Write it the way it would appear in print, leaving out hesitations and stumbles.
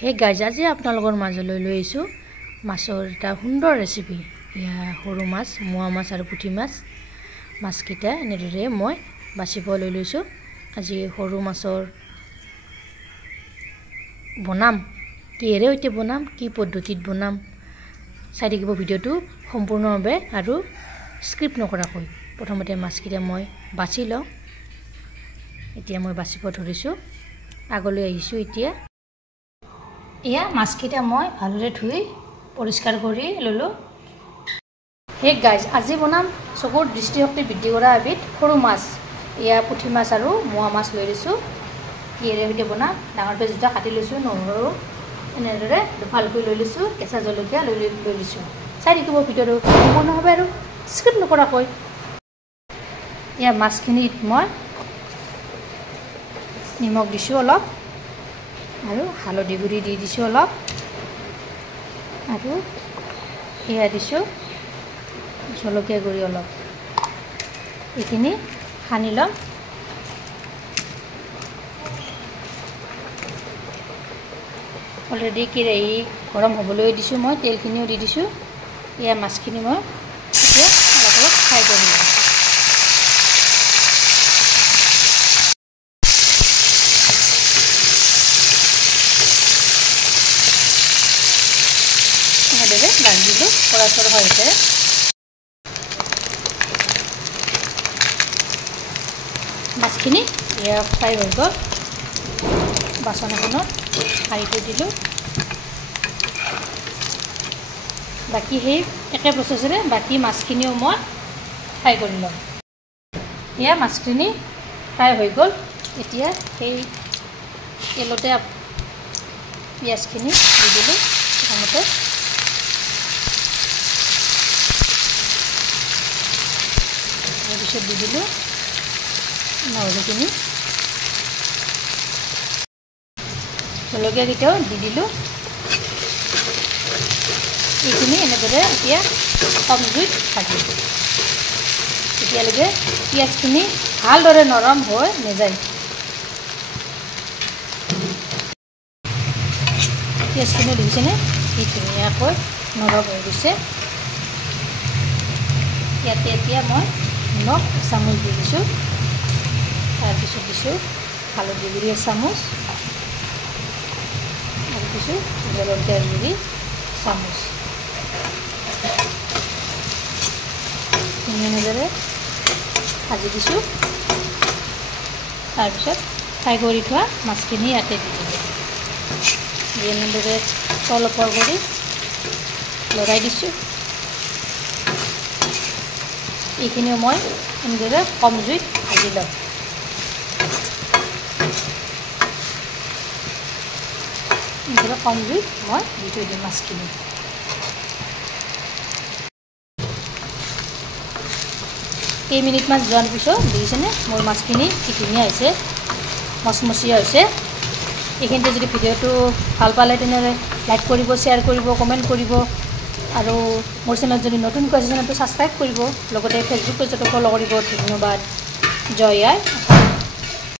Hey guys আজি আপোনালোকৰ মাজলৈ লৈ আহিছোঁ মাছৰ এটা সুন্দৰ ৰেচিপি। ইয়া সৰু মাছ, মোৱা মাছ আৰু পুঠি মাছ। মাছকেইটা এনেদৰে মই বাছিব লৈ লৈছোঁ। আজি সৰু মাছৰ বনাম, কিহেৰে সৈতে বনাম, কি পদ্ধতিত বনাম চাই থাকিব ভিডিঅ'টো সম্পূৰ্ণভাৱে আৰু স্ক্ৰিপ্ট নকৰাকৈ। প্ৰথমতে মাছকেইটা মই বাছি লওঁ। এতিয়া মই বাছিব ধৰিছোঁ, আগলৈ আহিছোঁ। এতিয়া এয়া মাছকেইটা মই ভালদৰে ধুই পৰিষ্কাৰ কৰি ল'লোঁ। হে গাইজ আজি বনাম চকুৰ দৃষ্টিশক্তি বৃদ্ধি কৰা এবিধ সৰু মাছ। এয়া পুঠি মাছ আৰু মোৱা মাছ লৈ লৈছোঁ। কিহেৰে সৈতে বনাম, ডাঙৰ পিয়াজ দুটা কাটি লৈছোঁ, নহৰু এনেদৰে দুফালকৈ লৈ লৈছোঁ, কেঁচা জলকীয়া লৈ লৈছোঁ। চাই থাকিব ভিডিঅ'টো সম্পূৰ্ণভাৱে আৰু স্ক্ৰিপ্ট নকৰাকৈ। এয়া মাছখিনিত মই নিমখ দিছোঁ অলপ, আৰু হালধি গুড়ি দি দিছোঁ অলপ, আৰু এয়া দিছোঁ জলকীয়া গুড়ি অলপ। এইখিনি সানি ল'ম। অলৰেডি কেৰাহী গৰম হ'বলৈ দিছোঁ, মই তেলখিনিও দি দিছোঁ। এয়া মাছখিনি মই এতিয়া অলপ অলপ ফ্ৰাই কৰি ল'ম। এনেদৰে লাৰি দিলোঁ কৰাচৰ সৈতে। মাছখিনি এয়া ফ্ৰাই হৈ গ'ল। বাচন এখনত কাঢ়ি থৈ দিলোঁ। বাকী সেই একে প্ৰচেছেৰে বাকী মাছখিনিও মই ফ্ৰাই কৰি ল'ম। এয়া মাছখিনি ফ্ৰাই হৈ গ'ল। এতিয়া সেই তেলতে পিঁয়াজখিনি দি দিলোঁ। প্ৰথমতে তাৰপিছত দি দিলোঁ নহৰুখিনি, জলকীয়াকেইটাও দি দিলোঁ। এইখিনি এনেদৰে এতিয়া কম জুইত ভাজিম, তেতিয়ালৈকে পিঁয়াজখিনি ভালদৰে নৰম হৈ নাযায়। পিঁয়াজখিনি দেখিছেনে কি ধুনীয়াকৈ নৰম হৈ গৈছে। ইয়াতে এতিয়া মই নিমখ এচামুচ দি দিছোঁ, তাৰপিছত দিছোঁ হালধি গুড়ি এচামুচ, আৰু দিছোঁ জলকীয়া গুড়ি এচামুচ। এনেদৰে ভাজি দিছোঁ। তাৰপিছত ফ্ৰাই কৰি থোৱা মাছখিনি ইয়াতে দি দিলোঁ। দি এনেদৰে তল ওপৰ কৰি লৰাই দিছোঁ। এইখিনিও মই এনেদৰে কম জুইত ভাজি ল'ম। এনেদৰে কম জুইত মই দি থৈ দিম মাছখিনি। কেইমিনিটমান যোৱাৰ পিছত দেখিছেনে মোৰ মাছখিনি কি ধুনীয়া হৈছে, মচমচীয়া হৈছে। এইখিনিতে যদি ভিডিঅ'টো ভাল পালে তেনেহ'লে লাইক কৰিব, শ্বেয়াৰ কৰিব, কমেণ্ট কৰিব, আৰু মোৰ চেনেলত যদি নতুনকৈ আছে চেনেলটো ছাবস্ক্ৰাইব কৰিব, লগতে ফেচবুক পেজতো ফ'ল' কৰিব। ধন্যবাদ। জয় আই।